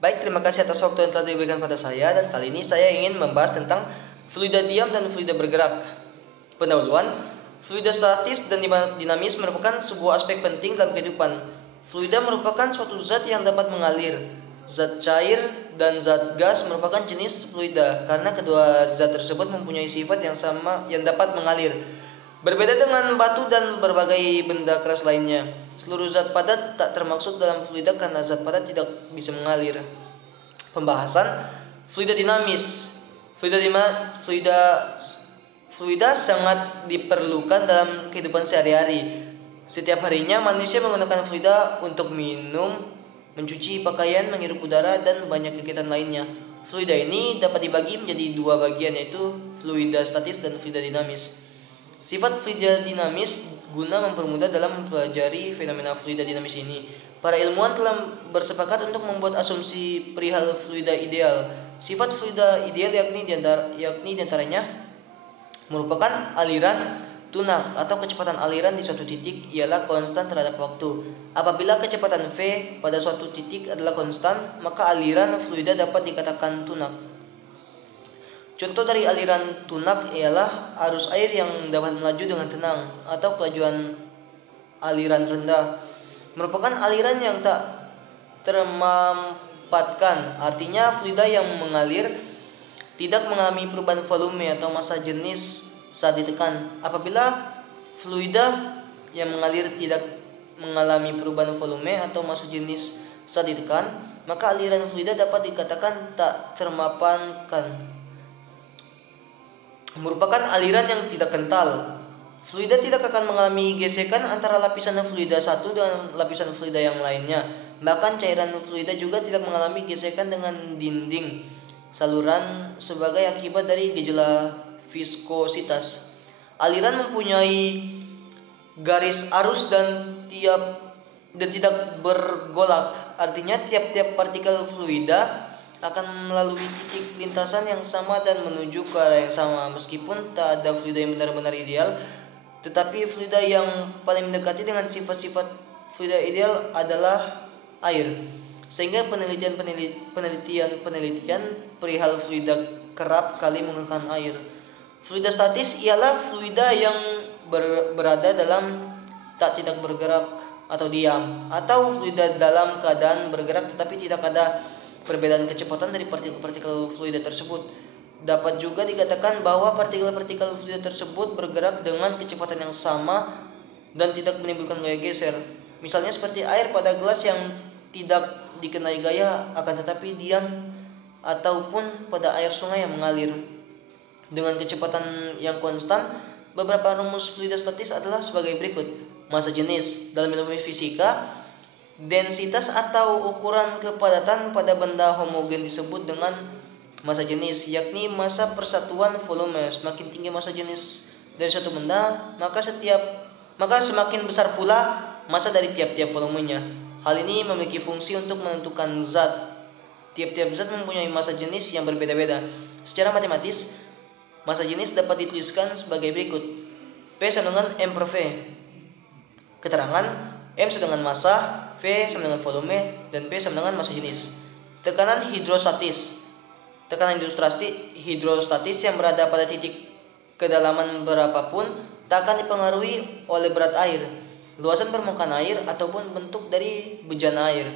Baik, terima kasih atas waktu yang telah diberikan pada saya, dan kali ini saya ingin membahas tentang fluida diam dan fluida bergerak. Pendahuluan, fluida statis dan dinamis merupakan sebuah aspek penting dalam kehidupan. Fluida merupakan suatu zat yang dapat mengalir. Zat cair dan zat gas merupakan jenis fluida karena kedua zat tersebut mempunyai sifat yang sama yang dapat mengalir. Berbeda dengan batu dan berbagai benda keras lainnya, seluruh zat padat tak termasuk dalam fluida karena zat padat tidak bisa mengalir. Pembahasan fluida dinamis. Fluida sangat diperlukan dalam kehidupan sehari-hari. Setiap harinya manusia menggunakan fluida untuk minum, mencuci pakaian, menghirup udara, dan banyak kegiatan lainnya. Fluida ini dapat dibagi menjadi dua bagian, yaitu fluida statis dan fluida dinamis. Sifat fluida dinamis guna mempermudah dalam mempelajari fenomena fluida dinamis ini. Para ilmuwan telah bersepakat untuk membuat asumsi perihal fluida ideal. Sifat fluida ideal yakni diantaranya merupakan aliran tunak atau kecepatan aliran di suatu titik ialah konstan terhadap waktu. Apabila kecepatan V pada suatu titik adalah konstan, maka aliran fluida dapat dikatakan tunak. Contoh dari aliran tunak ialah arus air yang dapat melaju dengan tenang atau kelajuan aliran rendah. Merupakan aliran yang tak termampatkan, artinya fluida yang mengalir tidak mengalami perubahan volume atau massa jenis saat ditekan. Apabila fluida yang mengalir tidak mengalami perubahan volume atau massa jenis saat ditekan, maka aliran fluida dapat dikatakan tak termampatkan. Merupakan aliran yang tidak kental. Fluida tidak akan mengalami gesekan antara lapisan fluida satu dengan lapisan fluida yang lainnya. Bahkan cairan fluida juga tidak mengalami gesekan dengan dinding saluran sebagai akibat dari gejala viskositas. Aliran mempunyai garis arus dan tidak bergolak. Artinya tiap-tiap partikel fluida akan melalui titik lintasan yang sama dan menuju ke arah yang sama. Meskipun tak ada fluida yang benar-benar ideal, tetapi fluida yang paling mendekati dengan sifat-sifat fluida ideal adalah air. Sehingga penelitian perihal fluida kerap kali menggunakan air. Fluida statis ialah fluida yang berada dalam tidak bergerak atau diam, atau fluida dalam keadaan bergerak tetapi tidak ada perbedaan kecepatan dari partikel-partikel fluida tersebut. Dapat juga dikatakan bahwa partikel-partikel fluida tersebut bergerak dengan kecepatan yang sama dan tidak menimbulkan gaya geser. Misalnya seperti air pada gelas yang tidak dikenai gaya akan tetapi diam, ataupun pada air sungai yang mengalir dengan kecepatan yang konstan. Beberapa rumus fluida statis adalah sebagai berikut. Massa jenis dalam ilmu fisika, densitas atau ukuran kepadatan pada benda homogen disebut dengan massa jenis, yakni massa persatuan volume. Semakin tinggi massa jenis dari suatu benda, maka semakin besar pula massa dari tiap-tiap volumenya. Hal ini memiliki fungsi untuk menentukan zat. Tiap-tiap zat mempunyai massa jenis yang berbeda-beda. Secara matematis, massa jenis dapat dituliskan sebagai berikut. P sama dengan M per V. Keterangan: M sama dengan massa, V sama dengan volume, dan P sama dengan massa jenis. Tekanan hidrostatis. Tekanan hidrostatis yang berada pada titik kedalaman berapapun tak akan dipengaruhi oleh berat air, luasan permukaan air, ataupun bentuk dari bejana air.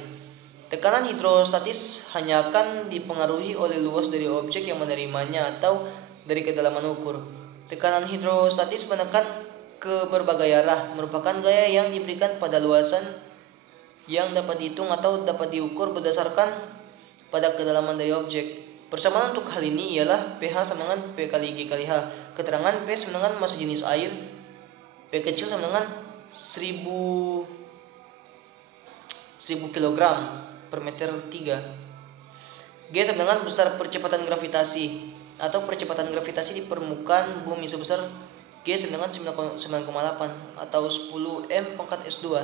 Tekanan hidrostatis hanya akan dipengaruhi oleh luas dari objek yang menerimanya atau dari kedalaman ukur. Tekanan hidrostatis menekan ke berbagai arah, merupakan gaya yang diberikan pada luasan yang dapat dihitung atau dapat diukur berdasarkan pada kedalaman dari objek. Persamaan untuk hal ini ialah pH sama dengan P kali G kali H. Keterangan: P sama dengan massa jenis air, P kecil sama dengan 1000 kg per meter 3. G sama dengan besar percepatan gravitasi atau percepatan gravitasi di permukaan bumi sebesar G sama dengan 9,8 atau 10 M pangkat S2.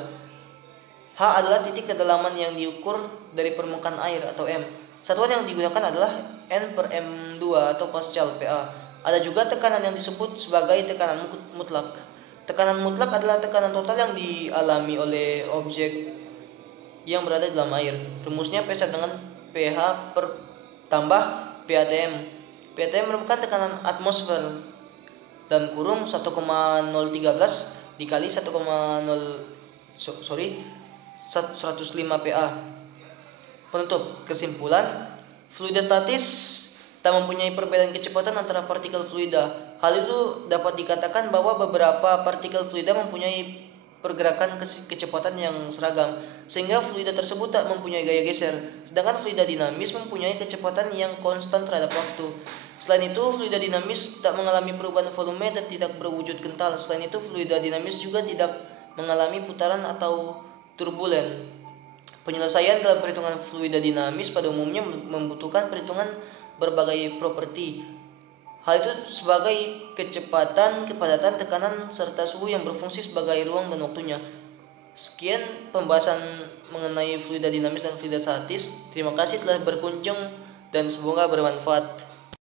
H adalah titik kedalaman yang diukur dari permukaan air atau M. Satuan yang digunakan adalah N per M2 atau Pascal PA. Ada juga tekanan yang disebut sebagai tekanan mutlak. Tekanan mutlak adalah tekanan total yang dialami oleh objek yang berada dalam air. Rumusnya P sama dengan pH per tambah PATM. PATM merupakan tekanan atmosfer dalam kurung 1,013 dikali 105 PA. Penutup, kesimpulan, fluida statis tak mempunyai perbedaan kecepatan antara partikel fluida. Hal itu dapat dikatakan bahwa beberapa partikel fluida mempunyai pergerakan kecepatan yang seragam, sehingga fluida tersebut tak mempunyai gaya geser. Sedangkan fluida dinamis mempunyai kecepatan yang konstan terhadap waktu. Selain itu, fluida dinamis tak mengalami perubahan volume dan tidak berwujud kental. Selain itu, fluida dinamis juga tidak mengalami putaran atau turbulen. Penyelesaian dalam perhitungan fluida dinamis pada umumnya membutuhkan perhitungan berbagai properti. Hal itu sebagai kecepatan, kepadatan, tekanan, serta suhu yang berfungsi sebagai ruang dan waktunya. Sekian pembahasan mengenai fluida dinamis dan fluida statis. Terima kasih telah berkunjung dan semoga bermanfaat.